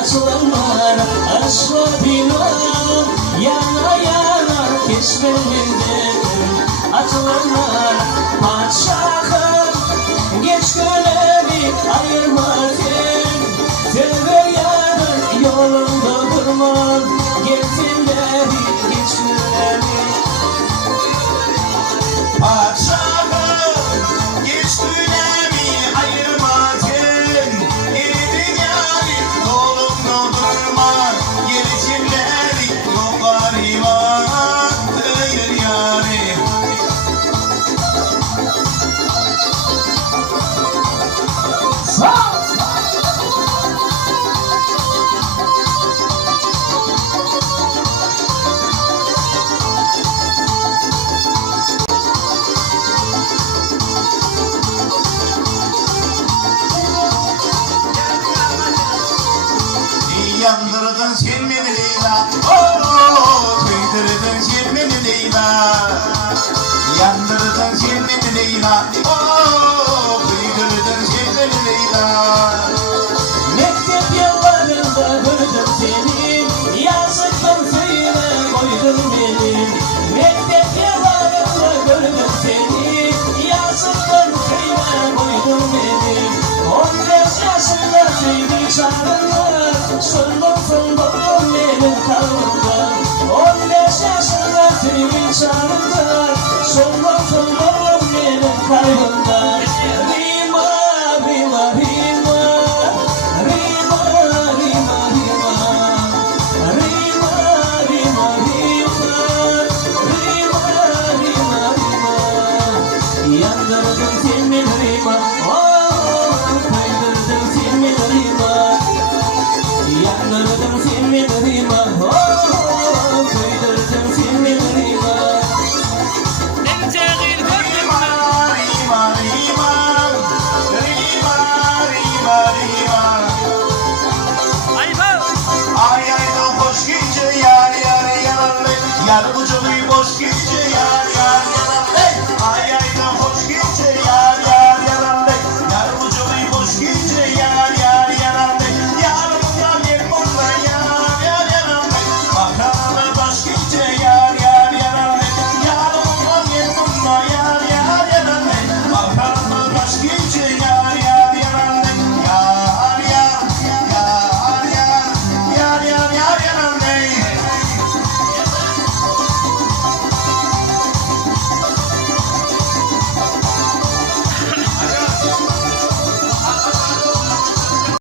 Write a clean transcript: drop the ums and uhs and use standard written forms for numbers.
Açılanlar aşkına yana yana keşfedildi. Açılanlar padişahım geç gönemi ayırmadın. Tövbe yarın yolunda durma, getirleri geç gönemi. Padişahım geç gönemi ayırmadın. Yandırdın sen beni Leyla, kıydırdın sen beni Leyla. Yandırdın sen beni Leyla, kıydırdın sen beni Leyla. Mektep yıllarında gördüm seni, yazıktan söyle koydun beni. Mektep yıllarında gördüm seni, yazıktan söyle koydun beni. 15 yaşında sevdi çağrını, soldum soldum benim kalbimden. 15 yaşında sevdi çağrını, soldum soldum benim kalbimden. Rima, rima, rima, rima, rima, rima, rima, rima, rima, rima, rima, rima. Yandırdın sen beni rima, kaydırdın sen beni rima. Yandırdın sen beni rima, kaydırdın sen beni rima. Ay ay da boş gece yar yar yar, yar ucu boş gece yar yar yar.